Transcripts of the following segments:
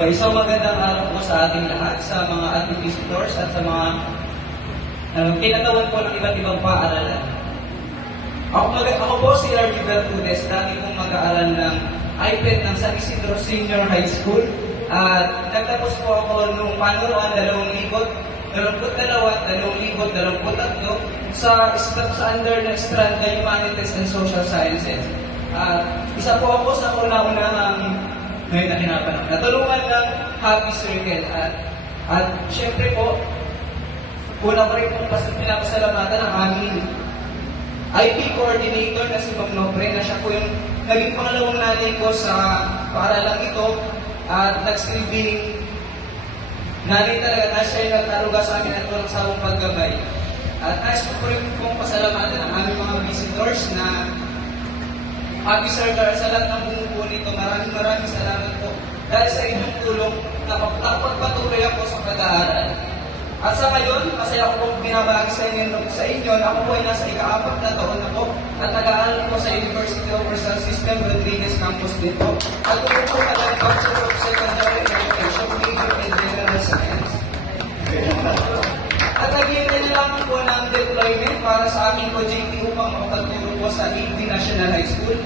Okay, so magandang araw po sa ating lahat, sa mga ating visitors at sa mga kinatawan po ng iba't ibang paaralan. Ako po si R.G. Bertudes, dati pong mag-aaral ng IPED ng San Isidro Senior High School. At nagtapos po ako noong panuruan 2022 at 2023 sa under ng strand na Humanities and Social Sciences. Isa po ako sa una-unang ngayon na kinapanap. Natulungan ng Happy Circle. At syempre po, una ko rin po pinapasalamatan ang aming IP coordinator na si Ma'am Nopre, na siya po yung naging pangalawang nanay ko sa paaralang ito at nagsilbing nanay talaga na siya yung nagtaruga sa amin at walang sawang paggabay. At nais ko rin pong pasalamatan ang aming mga visitors na Happy Circle sa lahat ng bumubuo nito. Maraming salamat po. Dahil sa inyong tulong, napagpatuloy ako sa pag-aaral. At sa ngayon, masaya ko pong binabagi sa inyo na ako po ay nasa ika-4 na taon na po at nag-aaral po sa University of Rizal System Rodriguez Campus dito. At po po ang Bachelor of Secondary Education, Major in General Science. At naghihintay na lamang po ng deployment para sa aking OJT upang makapagturo po sa 80 National High School.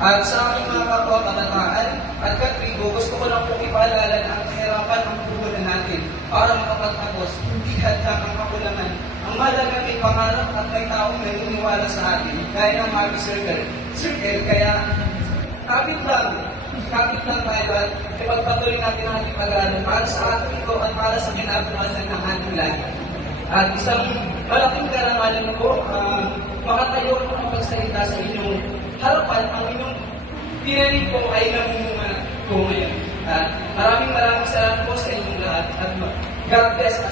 At sa aking mga kapwa kabataan at katribo, gusto ko lang pong ipaalala na ang kahirapan ang puhunan natin para makapagtapos. Hindi hadlang ang kakulangan. Ang mahalaga may pangarap at may taong naniniwala sa atin, gaya ng Happy Circle. Kaya kapit lang tayo at ipagpatuloy natin ang ating pag-aaral para sa ating ito at para sa kinabukasan ng ating lahat. At isang malaking karangalan ko, makatayo ko ang pagsalita sa inyong harapan. Ang inyong tinanig po ay namunga ko ngayon. Maraming salamat po sa inyong lahat. At God bless.